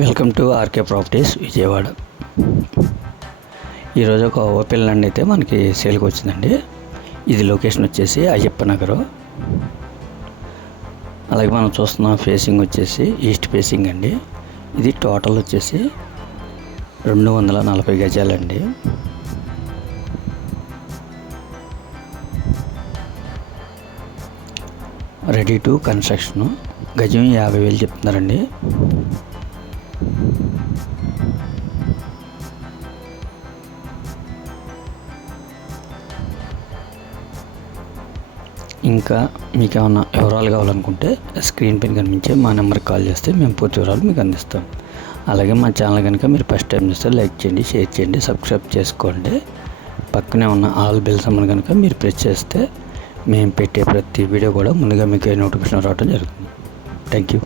Welcome to RK properties Vijayawada. ఈరోజు ఒక open land అయితే మనకి సేల్కి వచ్చిందండి. ఇది లొకేషన్ వచ్చేసి అయ్యప్ప నగరు. అలాగే మనం చూస్తున్న ఫేసింగ్ వచ్చేసి ఈస్ట్ ఫేసింగ్ అండి. ఇది టోటల్ వచ్చేసి 240 గజాలండి. Ready to construction. గజం 50,000 చెప్తున్నారండి. ఇంకా మీకు ఏమన్నా వివరాలు కావాలనుకుంటే స్క్రీన్ పైన కనిపించే మా నెంబర్కి కాల్ చేస్తే మేము పూర్తి వివరాలు మీకు అందిస్తాం. అలాగే మా ఛానల్ కనుక మీరు ఫస్ట్ టైం చూస్తే లైక్ చేయండి, షేర్ చేయండి, సబ్స్క్రైబ్ చేసుకోండి. పక్కనే ఉన్న ఆల్ బెల్ సింబల్ కనుక మీరు ప్రెస్ చేస్తే మేము పెట్టే ప్రతి వీడియో కూడా ముందుగా మీకు నోటిఫికేషన్ రావడం జరుగుతుంది. Thank you.